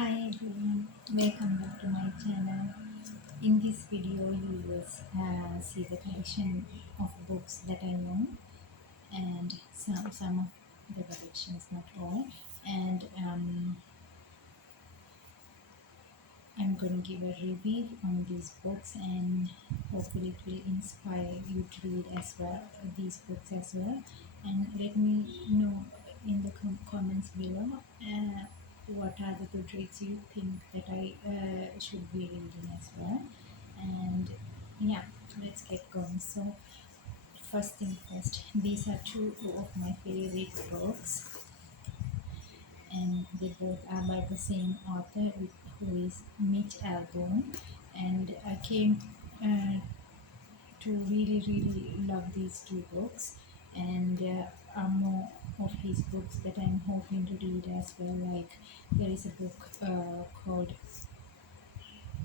Hi everyone, welcome back to my channel. In this video, you will see the collection of books that I know and some of the collections, not all. And I'm going to give a review on these books and hopefully it will inspire you to read as well these books as well. And let me know in the comments below what are the good reads you think that I should be reading as well. And yeah, let's get going. So first thing first, these are two of my favorite books and they both are by the same author who is Mitch Albom, and I came to really love these two books, and there are more of his books that I'm hoping to read as well. Like there is a book called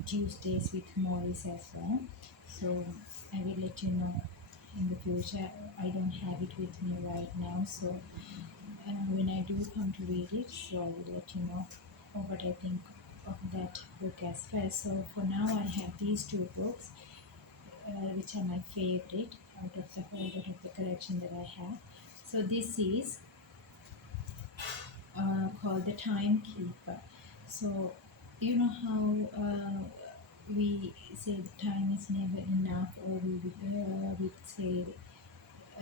Tuesdays with Morris as well, so I will let you know in the future. I don't have it with me right now, so when I do come to read it, so I will let you know what I think of that book as well. So for now, I have these two books, which are my favorite out of the whole lot of the collection that I have. So this is called The Timekeeper. So you know how we say the time is never enough, or we say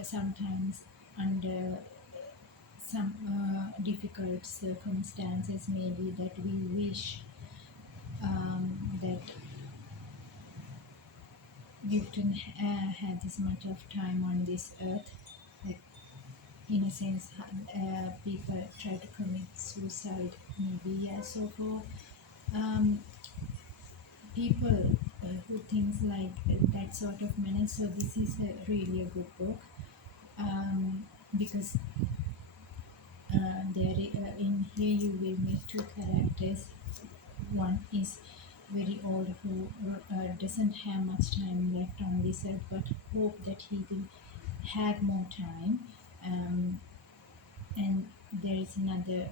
sometimes under some difficult circumstances maybe that we wish that we wouldn't have this much of time on this earth. Like in a sense, people try to commit suicide maybe. Yeah, so for um, people who thinks like that sort of manner, so this is really a good book, because in here you will meet two characters. One is very old who doesn't have much time left on this earth, but hope that he will have more time. And there is another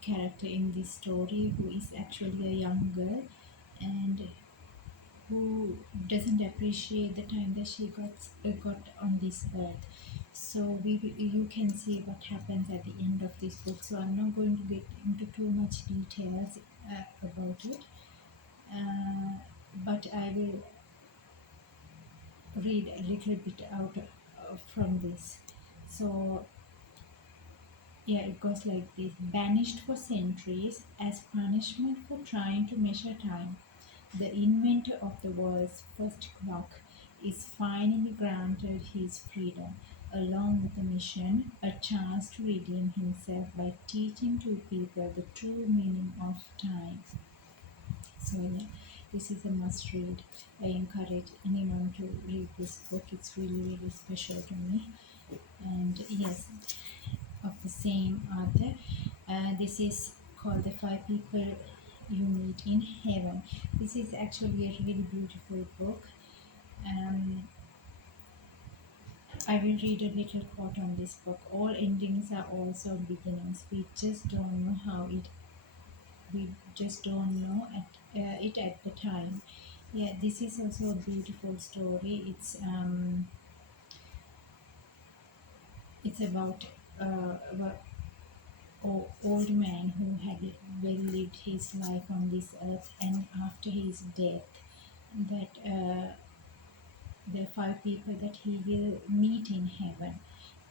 character in this story who is actually a young girl and who doesn't appreciate the time that she got on this earth. So you can see what happens at the end of this book. So I'm not going to get into too much details about it, uh, but I will read a little bit out from this. So yeah, it goes like this: banished for centuries as punishment for trying to measure time, the inventor of the world's first clock is finally granted his freedom, along with a mission, a chance to redeem himself by teaching to people the true meaning of time. So yeah, this is a must read. I encourage anyone to read this book. It's really special to me. And yes, of the same author. This is called The Five People You Meet in Heaven. This is actually a really beautiful book. Um, I will read a little quote on this book. All endings are also beginnings. We just don't know how it. We just don't know it at the time. Yeah, this is also a beautiful story. It's about old man who had well lived his life on this earth, and after his death, that there are five people that he will meet in heaven,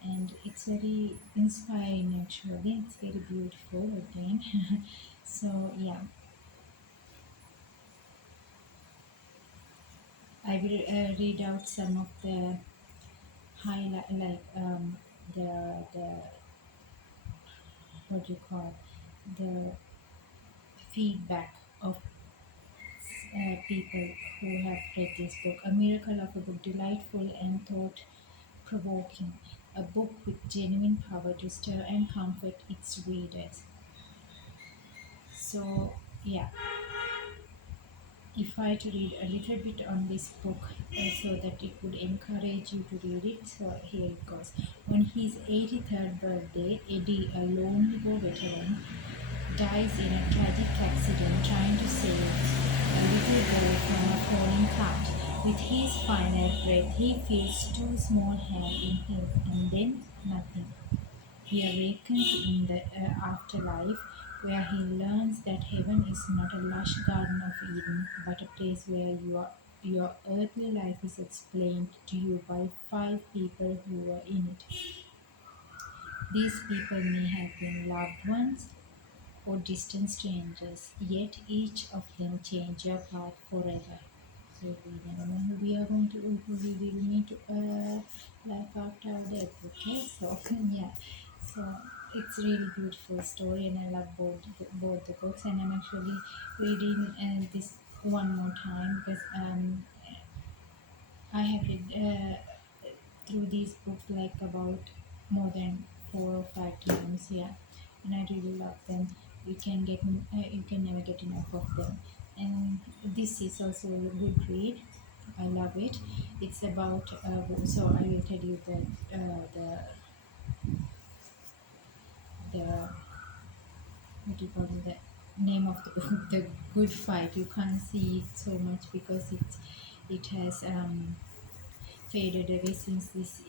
and it's very inspiring. Actually, it's very beautiful again. So yeah, I will read out some of the highlight, like the what do you call the feedback of people who have read this book. A miracle of a book, delightful and thought provoking. A book with genuine power to stir and comfort its readers. So, yeah, if I to read a little bit on this book so that it would encourage you to read it, so here it goes. On his 83rd birthday, Eddie, a lonely war veteran, dies in a tragic accident trying to save a little boy from a falling cart. With his final breath, he feels two small hands in him, and then nothing. He awakens in the afterlife, where he learns that heaven is not a lush garden of Eden, but a place where your earthly life is explained to you by five people who were in it. These people may have been loved ones or distant strangers, yet each of them change your path forever. So we never know who we are going to, who we will meet life after our death. Okay, so yeah, so it's really beautiful story, and I love both the books, and I'm actually reading this one more time because I have read through these books like about more than 4 or 5 times, yeah, and I really love them. You can never get enough of them, and this is also a good read. I love it. It's about so I will tell you the what do you call it, the name of the book, The Good Fight. You can't see it so much because it has faded away since this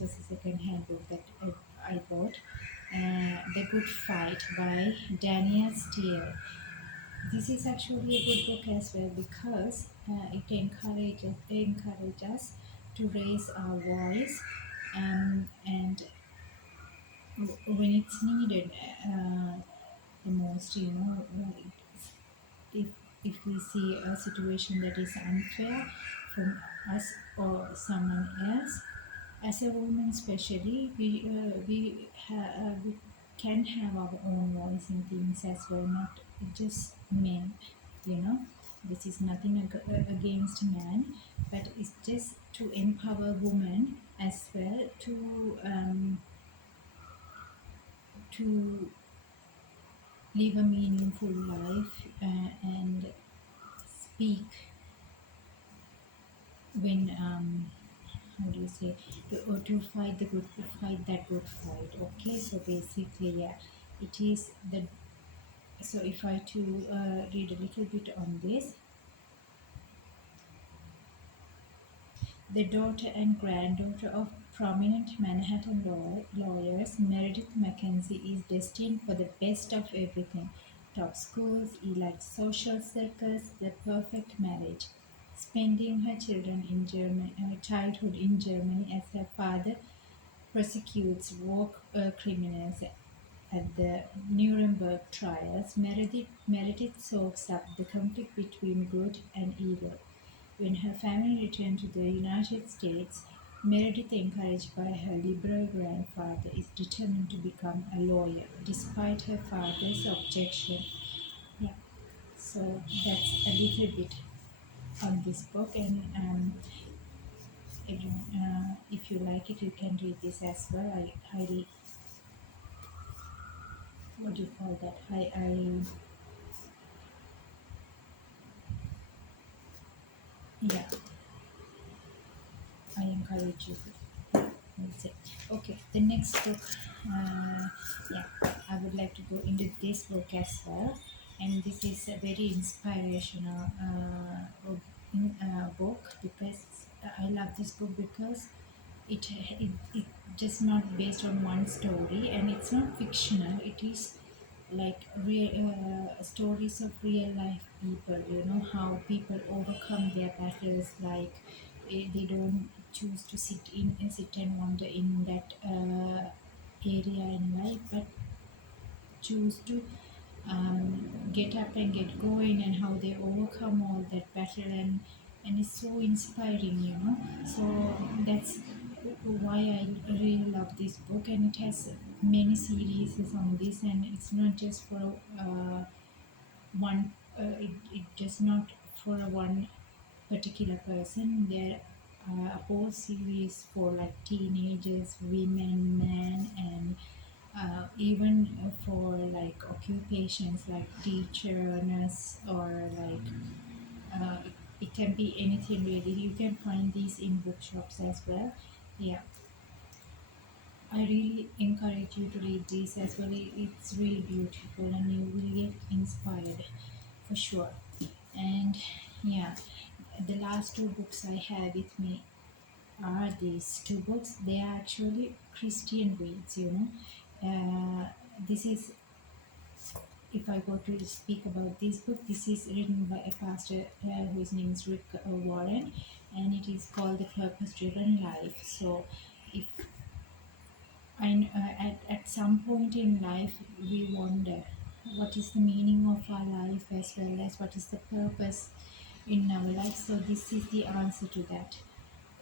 was a second hand book that I bought. The Good Fight by Daniel Steele. This is actually a good book as well because it encourages us to raise our voice, and when it's needed the most, if if we see a situation that is unfair from us or someone else, as a woman especially, we can have our own voice in things as well, not just men. You know, this is nothing against man, but it's just to empower women as well to live a meaningful life and speak when how do you say, to fight the good fight that good fight. Okay, so basically, yeah, it is the so if I to read a little bit on this. The daughter and granddaughter of prominent Manhattan lawyers, Meredith Mackenzie is destined for the best of everything: top schools, elite social circles, the perfect marriage. Spending her childhood in Germany as her father prosecutes war criminals at the Nuremberg trials, Meredith soaks up the conflict between good and evil. When her family returned to the United States, Meredith, encouraged by her liberal grandfather, is determined to become a lawyer, despite her father's objection. Yeah, so that's a little bit on this book, and if you like it, you can read this as well. I highly, what do you call that? Yeah, I encourage you. That's it. Okay, the next book, yeah, I would like to go into this book as well, and this is a very inspirational book because I love this book because it just not based on one story, and it's not fictional. It is like real stories of real life people. You know how people overcome their battles, like they don't choose to sit and wander in that area in life, but choose to get up and get going, and how they overcome all that battle, and it's so inspiring, so that's why I really love this book, and it has many series on this, and it's not just for one it just not for a one particular person. There are a whole series for like teenagers, women, men, and even for like occupations like teacher, nurse, or like uh, it can be anything really. You can find these in bookshops as well. Yeah, I really encourage you to read this as well. It's really beautiful and you will get inspired for sure. And yeah, the last two books I have with me are these two books. They are actually Christian reads, you know. This is, if I go to speak about this book, this is written by a pastor whose name is Rick Warren, and it is called The Purpose Driven Life. So, if at some point in life we wonder what is the meaning of our life as well as what is the purpose in our life. So, this is the answer to that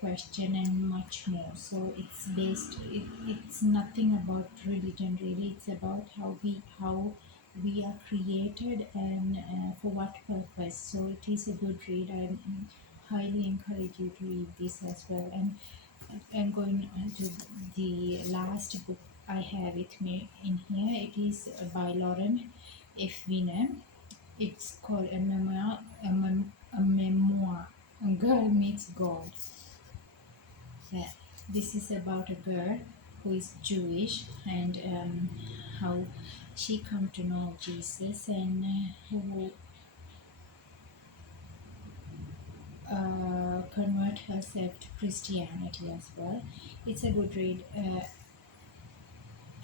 question and much more. So it's nothing about religion really. It's about how we are created and for what purpose. So it is a good read. I highly encourage you to read this as well. And I'm going to the last book I have with me in here. It is by Lauren F. Wiener. It's called a memoir, a girl meets God. Yeah, this is about a girl who is Jewish and how she come to know Jesus and who convert herself to Christianity as well. It's a good read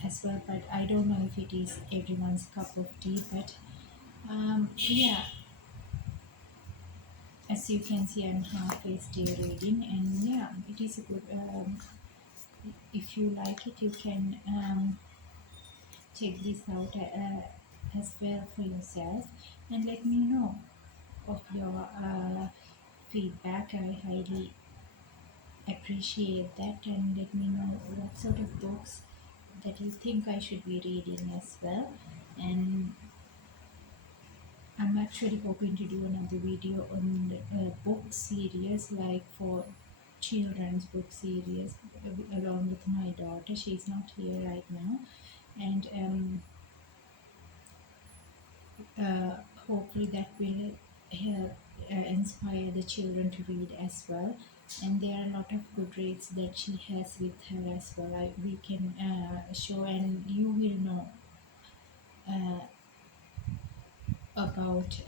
as well, but I don't know if it is everyone's cup of tea. But yeah, as you can see, I'm halfway still reading, and yeah, it is a good. If you like it, you can. Check this out as well for yourself and let me know of your feedback. I highly appreciate that, and let me know what sort of books that you think I should be reading as well. And I'm actually hoping to do another video on the book series, like for children's book series, along with my daughter. She's not here right now, and uh, hopefully that will help inspire the children to read as well. And there are a lot of good reads that she has with her as well. We can show, and you will know uh, about.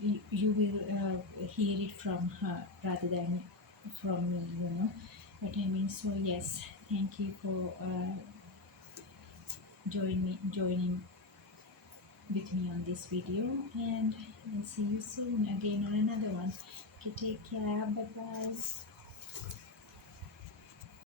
You will hear it from her rather than from me. You know what I mean. So yes, thank you for joining with me on this video, and I'll see you soon again on another one. Okay, take care. Bye bye.